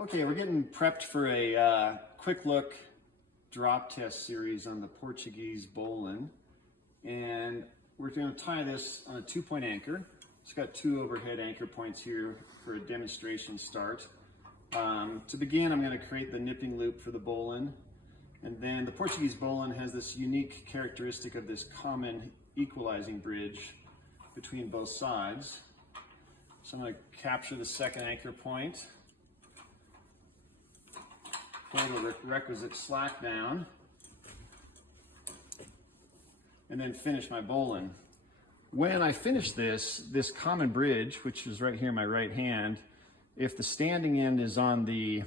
Okay, we're getting prepped for a quick look drop test series on the Portuguese Bowline, and we're going to tie this on a 2-point anchor. It's got 2 overhead anchor points here for a demonstration start. To begin, I'm going to create the nipping loop for the bowline, and then the Portuguese bowline has this unique characteristic of this common equalizing bridge between both sides. So I'm going to capture the second anchor point, pull the requisite slack down, and then finish my bowline. When I finish this common bridge, which is right here in my right hand, if the standing end is on the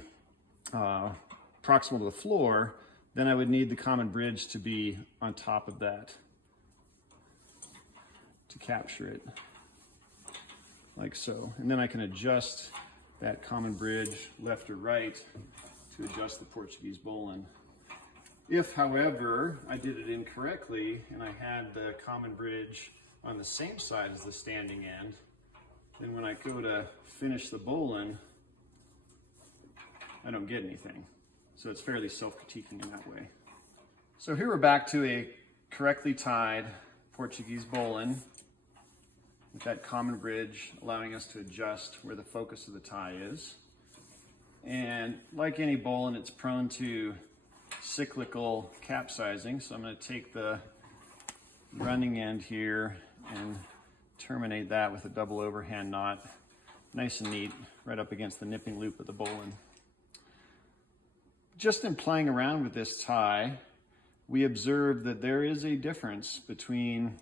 proximal to the floor, then I would need the common bridge to be on top of that to capture it, like so. And then I can adjust that common bridge left or right to adjust the Portuguese bowline. If, however, I did it incorrectly and I had the common bridge on the same side as the standing end, then when I go to finish the bowline, I don't get anything. So it's fairly self-critiquing in that way. So here we're back to a correctly tied Portuguese bowline with that common bridge allowing us to adjust where the focus of the tie is. And like any bowline, it's prone to cyclical capsizing. So I'm going to take the running end here and terminate that with a double overhand knot. Nice and neat, right up against the nipping loop of the bowline. Just in playing around with this tie, we observed that there is a difference between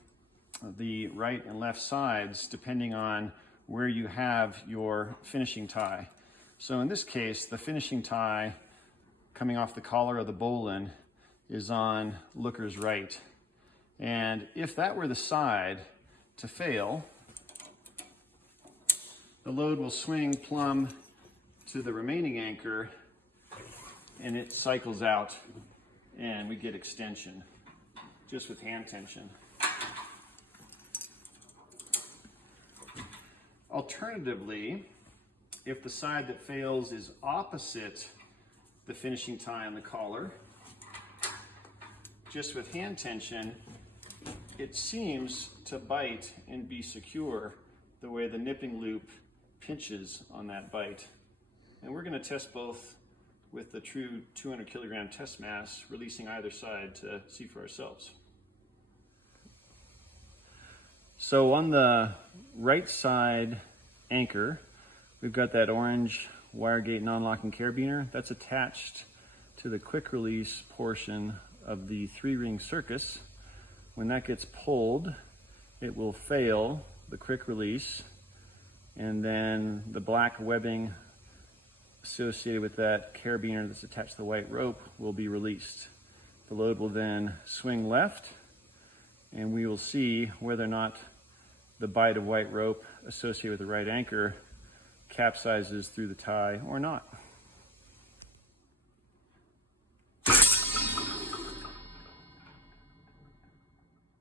the right and left sides depending on where you have your finishing tie. So in this case, the finishing tie coming off the collar of the bowline is on looker's right. And if that were the side to fail, the load will swing plumb to the remaining anchor and it cycles out and we get extension just with hand tension. Alternatively, if the side that fails is opposite the finishing tie on the collar, just with hand tension, it seems to bite and be secure the way the nipping loop pinches on that bite. And we're going to test both with the true 200 kilogram test mass, releasing either side to see for ourselves. So on the right side anchor, we've got that orange wire gate non-locking carabiner that's attached to the quick release portion of the 3-ring circus. When that gets pulled, it will fail the quick release, and then the black webbing associated with that carabiner that's attached to the white rope will be released. The load will then swing left, and we will see whether or not the bite of white rope associated with the right anchor capsizes through the tie or not.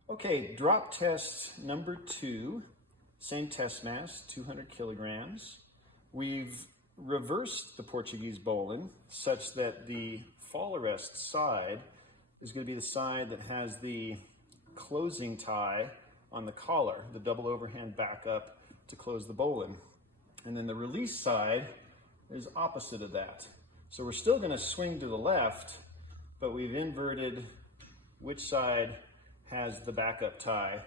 Okay, drop test number 2, same test mass, 200 kilograms. We've reversed the Portuguese bowline such that the fall arrest side is going to be the side that has the closing tie on the collar, the double overhand backup to close the bowline. And then the release side is opposite of that. So we're still going to swing to the left, but we've inverted which side has the backup tie.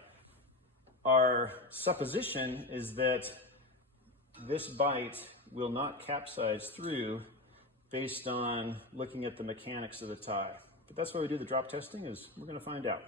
Our supposition is that this bite will not capsize through based on looking at the mechanics of the tie. But that's why we do the drop testing, is we're going to find out.